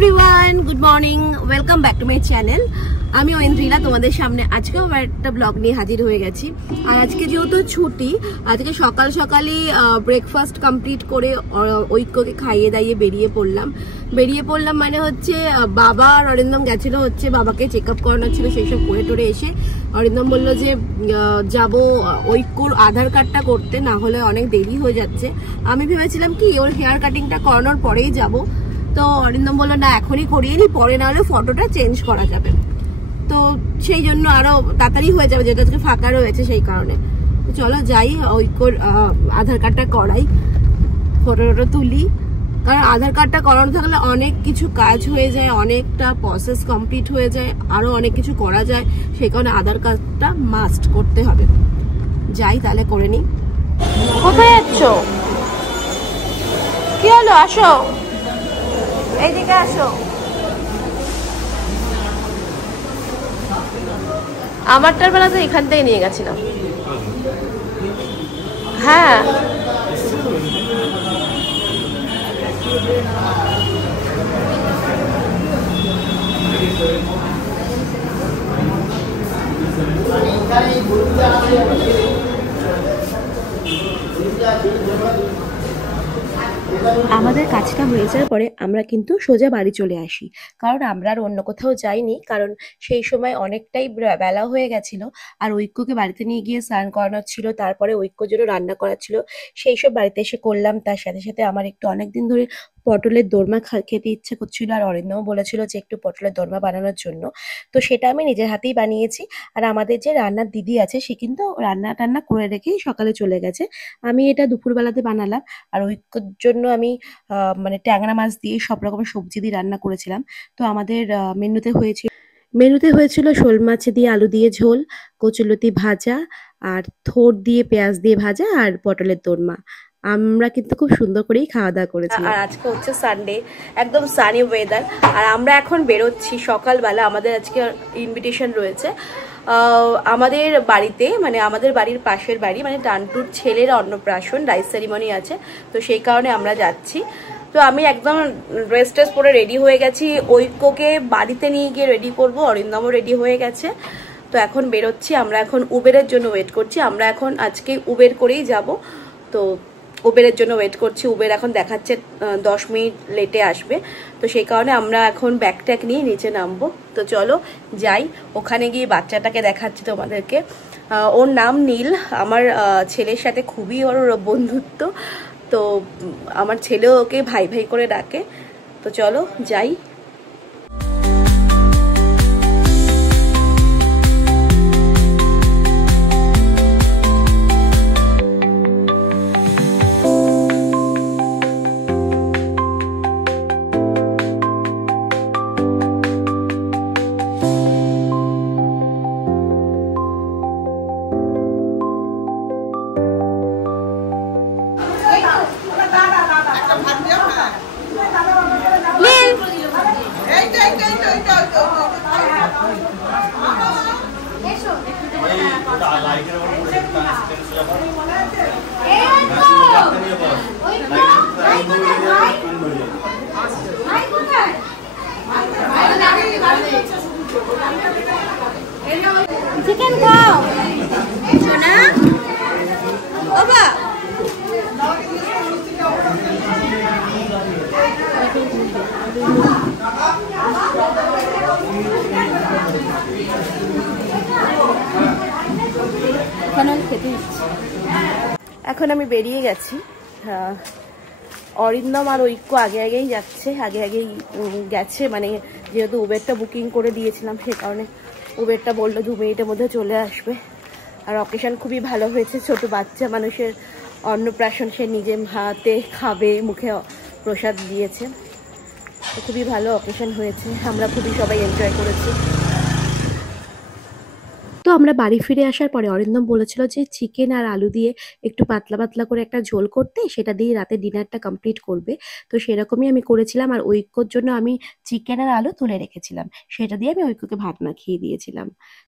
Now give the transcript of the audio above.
Everyone, good morning, welcome back to my channel. আমি ঐন্দ্রিলা তোমাদের সামনে আজকেও একটা ব্লগ নিয়ে হাজির হয়ে গেছি। আর আজকে যেহেতু ছুটি, আজকে সকাল সকালই ব্রেকফাস্ট কমপ্লিট করে ঐক্যকে খাইয়ে দাইয়ে বেরিয়ে পড়লাম মানে হচ্ছে বাবা আর অরিন্দম গেছিল হচ্ছে বাবাকে চেক আপ করানো ছিল, সেই সব করে টোরে এসে অরিন্দম বললো যে যাব ঐক্যর আধার কার্ডটা করতে, না হলে অনেক দেরি হয়ে যাচ্ছে। আমি ভেবেছিলাম কি ওর হেয়ার কাটিংটা করানোর পরেই যাব, তো অরিন্দম বললো না এখনই করিয়ে নি, পরে না হলে ফটোটা চেঞ্জ করা যাবে, তো সেই জন্য আরো তাড়াতাড়ি হয়ে যাবে যেটা আজকে ফাঁকা রয়েছে সেই কারণে। তো চলো যাই, ঐক্যর আধার কার্ডটা করাই, ফটো তুলি, কারণ আধার কার্ডটা করানো থাকলে অনেক কিছু কাজ হয়ে যায়, অনেকটা প্রসেস কমপ্লিট হয়ে যায়, আরো অনেক কিছু করা যায়, সেই কারণে আধার কার্ডটা মাস্ট করতে হবে। যাই তাহলে করে নি। কোথায় যাচ্ছ? কি হলো? আসো, এইদিকে আসো। আমারটার বেলা তো এখান থেকে নিয়ে গেছিলাম। হ্যাঁ, আমাদের কাজটা হয়ে যাওয়ার পরে আমরা কিন্তু সোজা বাড়ি চলে আসি, কারণ আমরা আর অন্য কোথাও যাইনি, কারণ সেই সময় অনেকটাই বেলা হয়ে গেছিল। আর ঐক্যকে বাড়িতে নিয়ে গিয়ে স্নান করানো ছিল, তারপরে ঐক্যর জন্য রান্না করা ছিল, সেই সব বাড়িতে এসে করলাম। তার সাথে সাথে আমার একটু অনেকদিন ধরে পটলের দোরমা খেতে ইচ্ছে করছিল, আর অরিন্দমও বলেছিল যে একটু পটলের দোরমা বানানোর জন্য, তো সেটা আমি নিজের হাতেই বানিয়েছি। আর আমাদের যে রান্নার দিদি আছে সে কিন্তু রান্না টান্না করে রেখেই সকালে চলে গেছে, আমি এটা দুপুরবেলাতে বানালাম। আর ঐক্যর জন্য আমি মানে ট্যাংরা মাছ দিয়ে সব রকমের সবজি দিয়ে রান্না করেছিলাম। তো আমাদের মেনুতে হয়েছিল শোল মাছ দিয়ে আলু দিয়ে ঝোল, কচুলতি ভাজা, আর থোড় দিয়ে পেঁয়াজ দিয়ে ভাজা, আর পটলের দোরমা। আমরা কিন্তু খুব সুন্দর করেই খাওয়া দাওয়া করেছিলাম। আর আজকে হচ্ছে সানডে, একদম সানি ওয়েদার, আর আমরা এখন বেরোচ্ছি সকালবেলা। আমাদের আজকে ইনভিটেশন রয়েছে আমাদের বাড়িতে, মানে আমাদের বাড়ির পাশের বাড়ি, মানে টান্টুর ছেলের অন্নপ্রাশন, রাইস সেরিমনি আছে, তো সেই কারণে আমরা যাচ্ছি। তো আমি একদম ড্রেস ট্রেস পরে রেডি হয়ে গেছি, ঐক্যকে বাড়িতে নিয়ে গিয়ে রেডি করব, অরিন্দমও রেডি হয়ে গেছে। তো এখন বেরোচ্ছি, আমরা এখন উবেরের জন্য ওয়েট করছি। আমরা এখন আজকে উবের করেই যাব, তো উবেরের জন্য ওয়েট করছি। উবের এখন দেখাচ্ছে 10 মিনিট লেটে আসবে, তো সেই কারণে আমরা এখন ব্যাগ ট্যাগ নিয়ে নিচে নামবো। তো চলো যাই, ওখানে গিয়ে বাচ্চাটাকে দেখাচ্ছি তোমাদেরকে। ওর নাম নীল, আমার ছেলের সাথে খুবই ওর বন্ধুত্ব, তো আমার ছেলেও ওকে ভাই ভাই করে ডাকে। তো চলো যাই। চিকেন খাও সোনা, বাবা এখন আমি বেরিয়ে গেছি। অরিন্দম আর ঐক্য আগেই যাচ্ছে, আগেই গেছে, মানে যেহেতু উবেরটা বুকিং করে দিয়েছিলাম সেই কারণে উবেরটা বললো 2 মিনিটের মধ্যে চলে আসবে। আর অকেশন খুবই ভালো হয়েছে, ছোট বাচ্চা মানুষের অন্নপ্রাশন, সে নিজে হাতে খাবে, মুখে প্রসাদ দিয়েছে, তো খুবই ভালো অকেশন হয়েছে, আমরা খুবই সবাই এনজয় করেছি। তো আমরা বাড়ি ফিরে আসার পরে অরিন্দম বলেছিল যে চিকেন আর আলু দিয়ে একটু পাতলা পাতলা করে একটা ঝোল করতে, সেটা দিয়ে রাতে ডিনারটা কমপ্লিট করবে। তো সেরকমই আমি করেছিলাম, আর ঐক্যর জন্য আমি চিকেন আর আলু তুলে রেখেছিলাম, সেটা দিয়ে আমি ঐক্যকে ভাত মাখিয়ে দিয়েছিলাম।